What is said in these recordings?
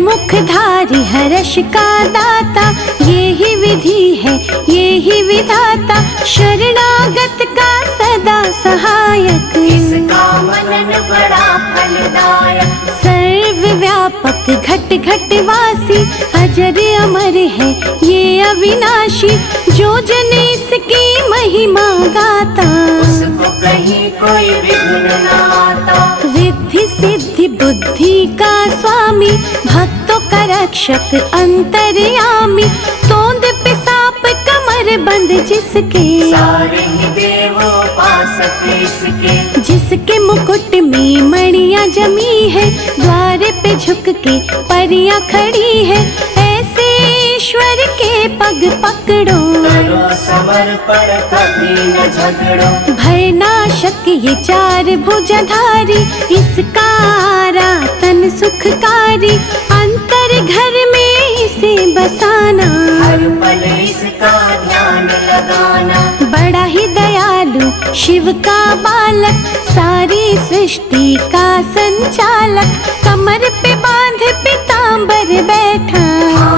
मुखधारी हर्ष का दाता, ये ही विधि है ये ही विधाता, शरणागत का सदा सहायक, इसका मनन बड़ा फलदायक। सर्वव्यापक घट घट वासी, अजर अमर है ये अविनाशी, जो जन इसकी महिमा गाता, उसको कहीं कोई विघ्न न आता। रिद्धि सिद्धि बुद्धि का स्वामी, भक्तों का रक्षक अंतर्यामी, तोंद पे सांप कमर बंद जिसके, सारे ही देवों पास इसके, जिसके मुकुट में मणियां जमी है, द्वार पे झुक के परियां खड़ी है, ऐसे ईश्वर के पग पकड़ो, करो समर्पण कभी न झगड़ो। भय नाशक ये चार भुजधारी, इसका आराधन सुखकारी, अंतर घर में इसे बसाना, हर पल इसका ध्यान लगाना। बड़ा ही दयालु शिव का बालक, सारी सृष्टि का संचालक, कमर पे बांध पीतांबर बैठा,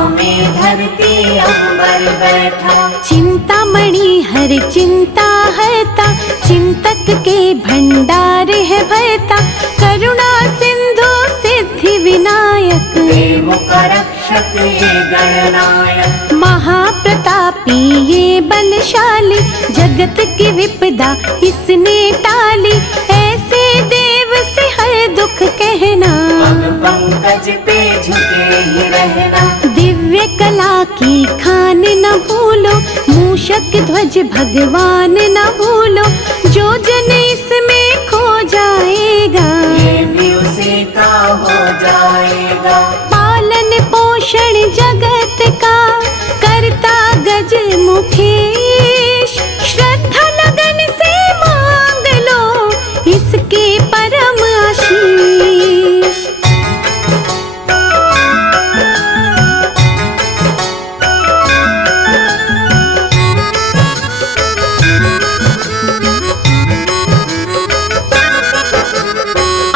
में धरती अंबर बैठा। चिंतामणि हर चिंता हरता, चिंतक के भंडार है भरता, करुणा सिंधु सिद्धि विनायक, देवों का रक्षक ये गणनायक। महाप्रतापी ये बलशाली, जगत की विपदा इसने टाली, ऐसे देव से हर दुख कहना, पग पंकज पे झुके ही रहना। दिव्य कला की खान न भूलो, मूषक ध्वज भगवान न भूलो, जो जन इसमें खो जाएगा, ये भी उसी का हो जाएगा। पालन पोषण जगत का करता गज मुखेश, श्रद्धा लगन से मांग लो इसके परम आशीष।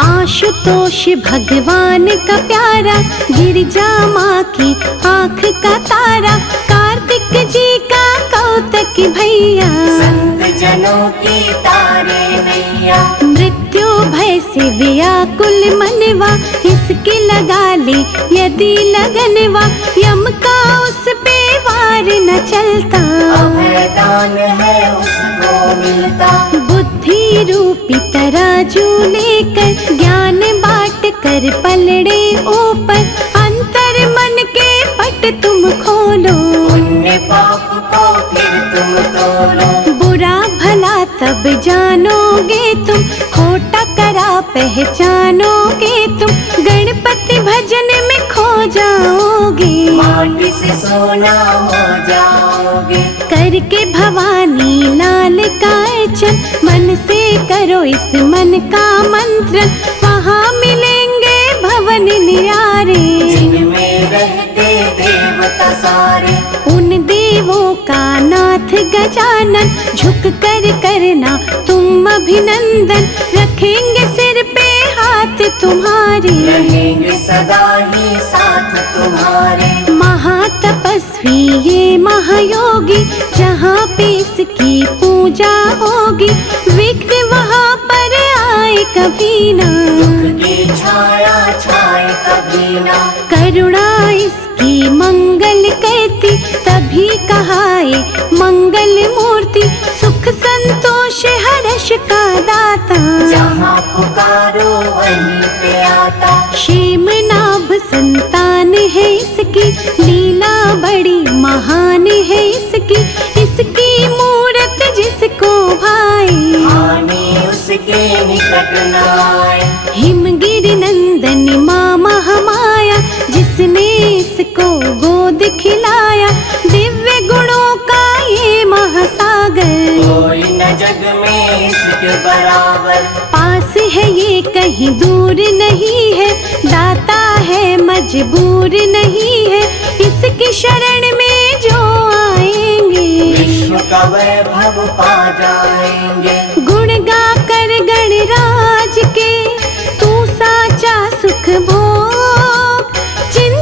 आशुतोष भगवान का प्यारा, गिरिजा माँ की आँख का तारा, कार्तिक जी का कौतक भैया, संत जनों की तारे नैया। मृत्यु भय से व्याकुल मनवा, इसकी लगा ले यदि लगनवा, यम का उस पे वार न चलता, अभयदान है उसको मिलता। बुद्धि रूपी तराजू लेकर, ज्ञान बांट कर पलड़े ऊपर, अंतर मन के पट तुम खोलो, पुण्य पाप को फिर तुम तोलो। बुरा भला तब जानोगे तुम, खोटा करा पहचानोगे तुम, गणपति भजन में खो जाओगे, माटी से सोना हो जाओगे। करके भवानी लाल का अर्चन, मन से करो इस मन का मंत्र, वहाँ मिलेंगे भवन निरारे, जिनमें रहते देवता सारे। उन देवों का नाथ गजानन, झुक कर करना तुम अभिनंदन, रखेंगे सिर पे हाथ तुम्हारे, रहेंगे सदा ही साथ तुम्हारे। महातपस्वी ये महायोगी, जहाँ पे इसकी पूजा होगी, विघ्न वहाँ पर आए कभी ना, दुख की छाया छाए कभी ना। करुणा इसकी मंगल करती, तभी कहाए मंगल मूर्ति, सुख संतोष हर्ष का दाता, जहाँ पुकारो वहीं पे आता। क्षेम नाभ संतान है इसकी, लीला बड़ी महान है इसकी, इसकी मूरत जिसको भाए, हानि उसके निकट न आए। हिमगिरि नंदन माँ महामाया, जिसने इसको गोद खिलाया, दिव्य गुणों का ये महासागर, कोई न जग में इसके बराबर। पास है ये कहीं दूर नहीं है, दाता है मजबूर नहीं है, इसकी शरण में जो आएंगे, विश्व का वैभव पा जाएंगे। गुण गा कर गणराज के, तू साचा सुख भोग, चिंता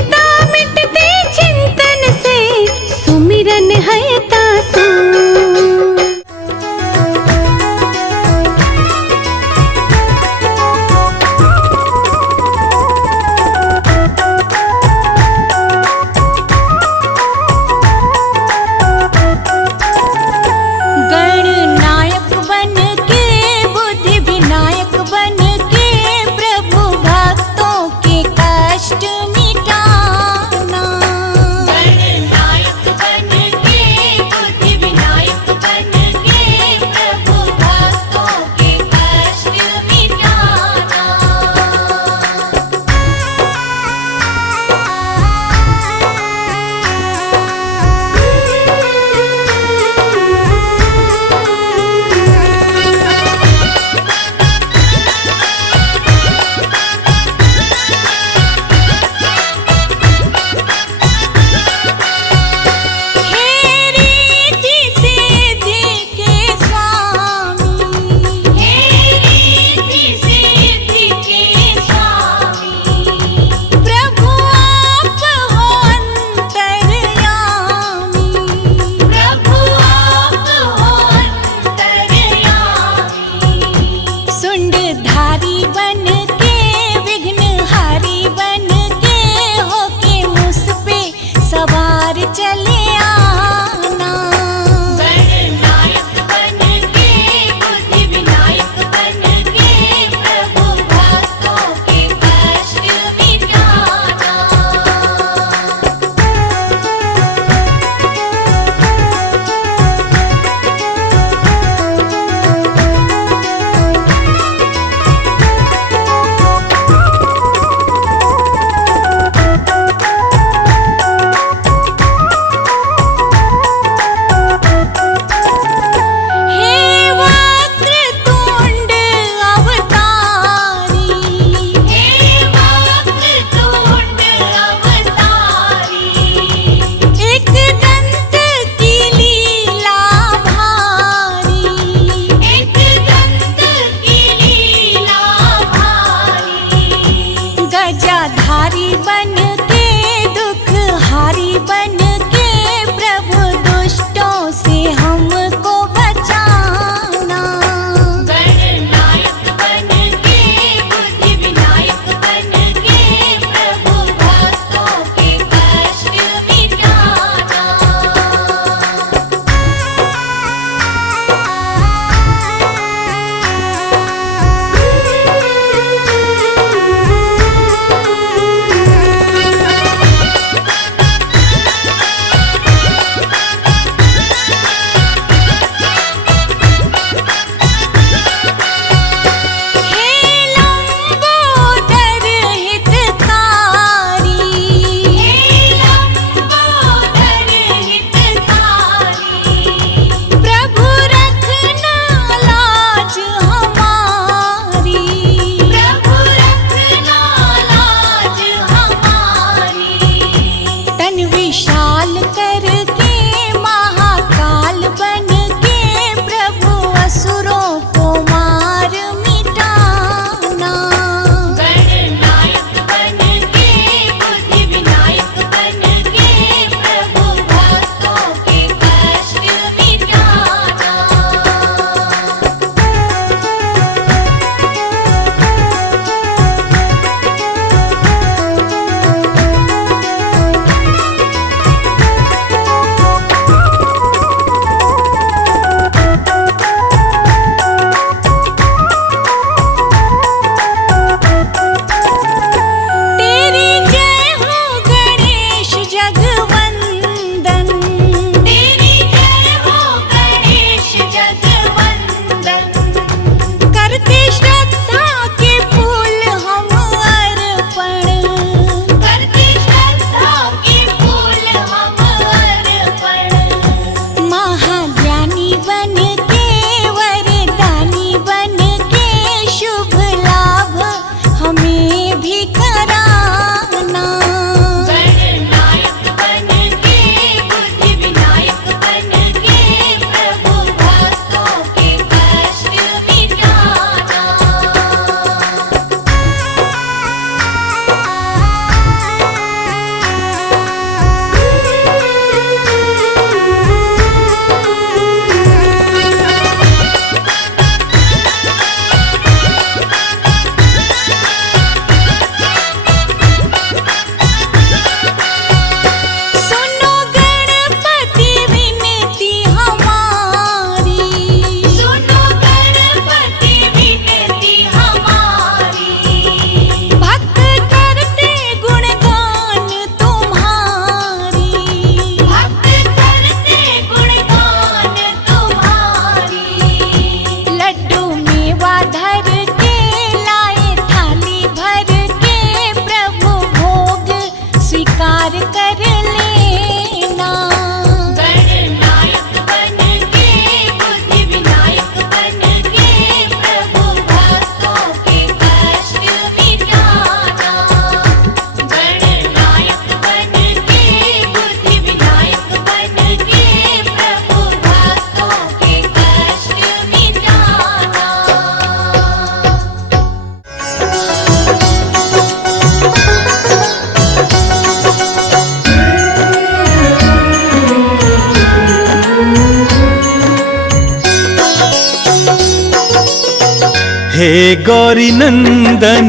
हे गौरी नंदन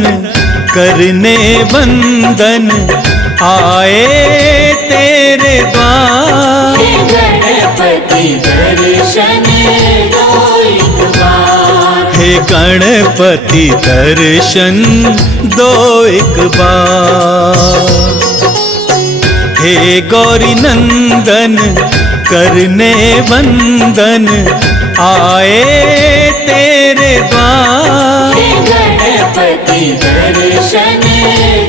करने वंदन आए तेरे द्वार। हे गणपति दर्शन दो एक बार। हे गणपति दर्शन दो एक बार। हे गौरी नंदन करने वंदन आए तेरे द्वार। हे गणपति दर्शन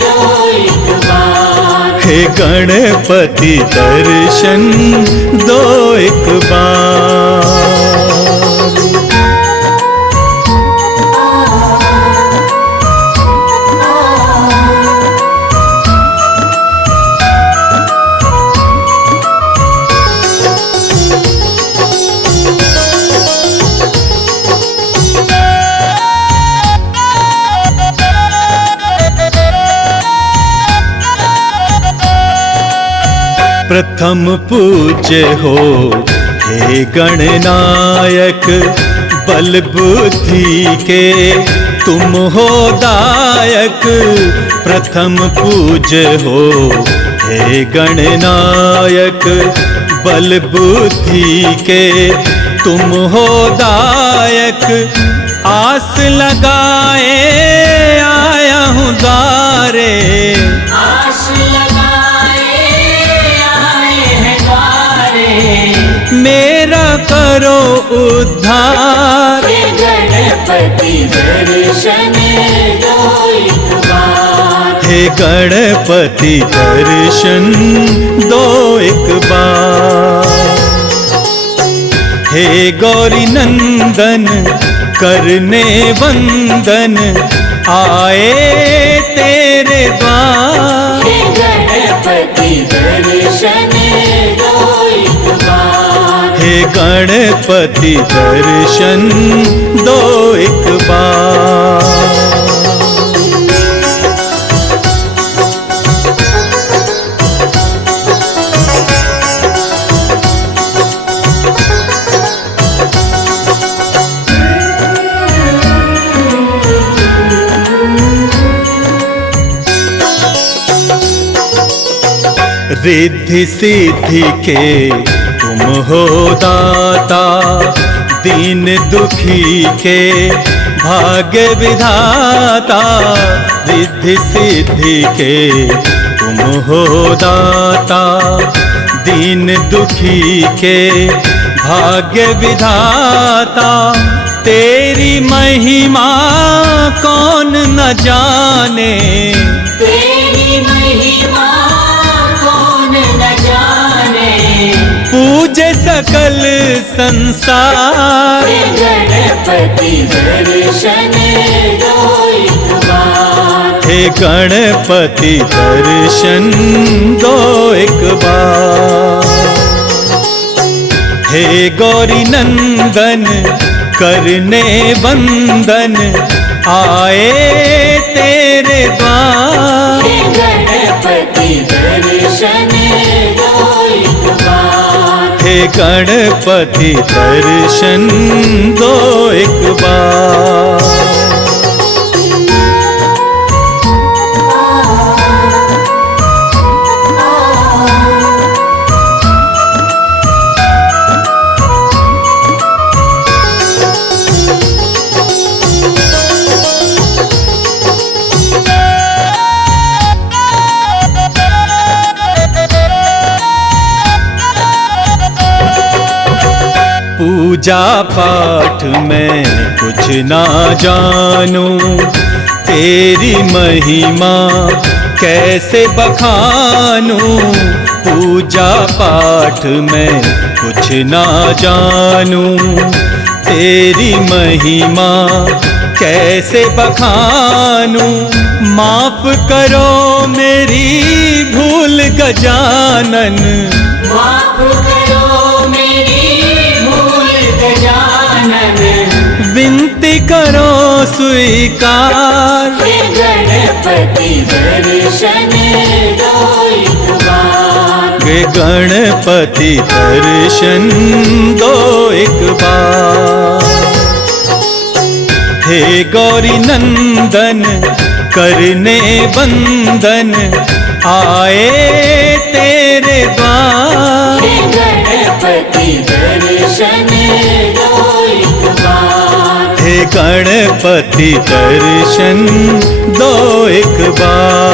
दो एक बार। हे गणपति दर्शन दो एक बार। प्रथम पूज्य हो हे गणनायक, बल बुद्धि के तुम हो दायक। प्रथम पूज्य हो हे गणनायक, बल बुद्धि के तुम हो दायक। आस लगाए आया हूँ द्वारे, आस लगाए आए हैं द्वारे। मेरा करो उद्धार। हे गणपति दर्शन दो एक बार। हे गणपति दर्शन दो एक बार। हे गौरी नंदन करने वंदन आए तेरे द्वार। हे गणपति दर्शन दो एक बार। हे गणपति दर्शन दो एक बार। रिद्धि सिद्धि के तुम हो दाता, दीन दुखी के भाग्य विधाता। रिद्धि सिद्धि के तुम हो दाता, दीन दुखी के भाग्य विधाता। तेरी महिमा कौन न जाने, तेरी महिमा कौन न जाने। पूजे सकल संसार। हे गणपति दर्शन दो एक बार। हे गणपति दर्शन दो एक बार। हे गौरी नंदन करने वंदन आए तेरे द्वार। हे गणपति दर्शन दो एक बार। हे गणपति दर्शन दो एक बार। पूजा पाठ में कुछ ना जानूं, तेरी महिमा कैसे बखानूं। पूजा पाठ में कुछ ना जानूं, तेरी महिमा कैसे बखानूं। माफ करो मेरी भूल गजानन, माफ करो मेरी भूल गजानन। विनती करो स्वीकार। हे गणपति दर्शन दो एक बार। हे गणपति दर्शन दो एक बार। हे गौरी नंदन करने वंदन आए तेरे द्वार। हे गणपति दर्शन दो एक बार। हे गणपति दर्शन दो एक बार।